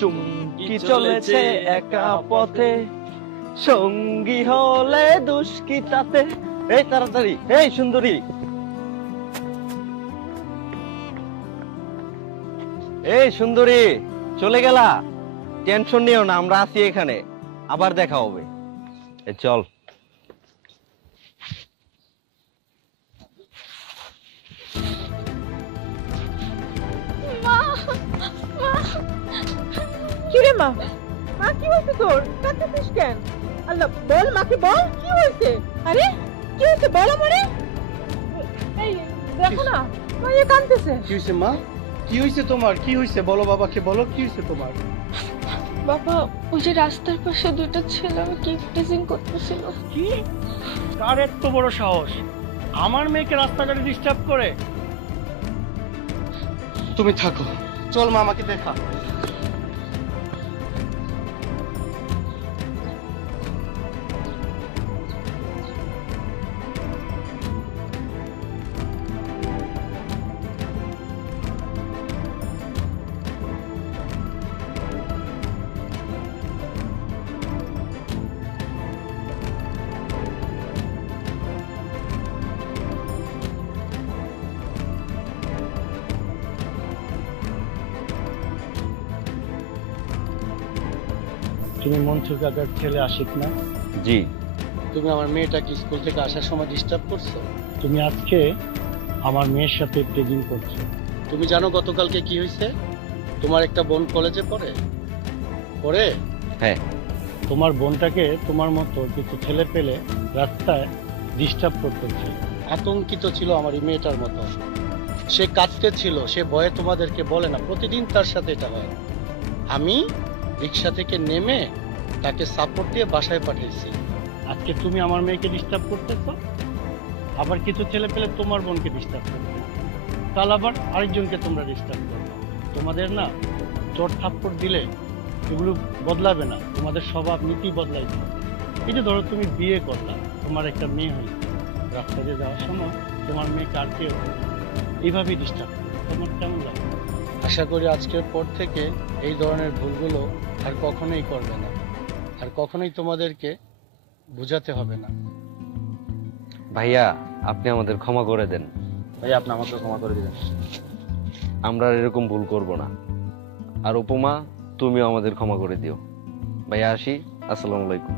চুমকি চলেছে একা পথে, সঙ্গী হলে দুষ্কৃতাতে। এই তাড়াতাড়ি, এই সুন্দরী, এই সুন্দরী, চলে গেলা? টেনশন নিও না, আমরা আছি এখানে, আবার দেখা হবে। চল। মা, মা, কিরে মা, মা কি হয়েছে তোর? কাঁদতেছিস কেন? আল্লাহ, বল মাকে, বল কি হয়েছে? আরে কি হয়েছে বল আমারে। এই দেখো না, মা এ কাঁদতেছে। কি হয়েছে মা? কি হয়েছে তোমার? কি হয়েছে বলো, বাবাকে বলো কি হয়েছে তোমার। বাবা, ওই যে রাস্তার পাশে দুটো ছেলে আমাকে ইফটিজিং করতেছিল। কি? কার এত বড় সাহস আমার মেয়েকে রাস্তাঘাটে ডিস্টার্ব করে? তুমি থাকো, চল মা, আমাকে দেখা। তুমি মনসুর কাকার ছেলে আশিক না? জি। তুমি আমার মেয়েটাকে স্কুল থেকে আসার সময় ডিস্টার্ব করছো। তুমি আজকে আমার মেয়ের সাথে প্রেজিং করছো। তুমি জানো গতকালকে কি হয়েছে? তোমার একটা বোন কলেজে পড়ে পড়ে হ্যাঁ। তোমার বোনটাকে তোমার মতো কিছু ছেলে পেলে রাস্তায় ডিস্টার্ব করতেছে। আতঙ্কিত ছিল আমার এই মেয়েটার মতো। সে কাঁদতে ছিল, সে ভয়ে তোমাদেরকে বলে না। প্রতিদিন তার সাথে এটা হয়। আমি রিক্সা থেকে নেমে তাকে সাপোর্ট দিয়ে বাসায় পাঠিয়েছি। আজকে তুমি আমার মেয়েকে ডিস্টার্ব করতেছো, আবার কিছু ছেলে পেলে তোমার বোনকে ডিস্টার্ব করতে, কাল আবার আরেকজনকে তোমরা ডিস্টার্ব করো। তোমাদের না চোট থাপ্পড় দিলে এগুলো বদলাবে না, তোমাদের স্বভাব নীতি বদলাইতে হবে। এই যে ধরো তুমি বিয়ে করলা, তোমার একটা মেয়ে হয়েছে, রাস্তা দিয়ে যাওয়ার সময় তোমার মেয়েকে আর কেউ এইভাবেই ডিস্টার্ব করে, তোমার কেমন লাগে? আশা করি আজকের পর থেকে এই ধরনের ভুলগুলো আর কখনোই করবে না, আর কখনোই তোমাদেরকে বোঝাতে হবে না। ভাইয়া, আপনি আমাদের ক্ষমা করে দেন। ভাইয়া, আপনি আমাকে ক্ষমা করে দিবেন। আমরা আর এরকম ভুল করব না। আর উপমা, তুমিও আমাদের ক্ষমা করে দিও। ভাইয়া আসি, আসসালামু আলাইকুম।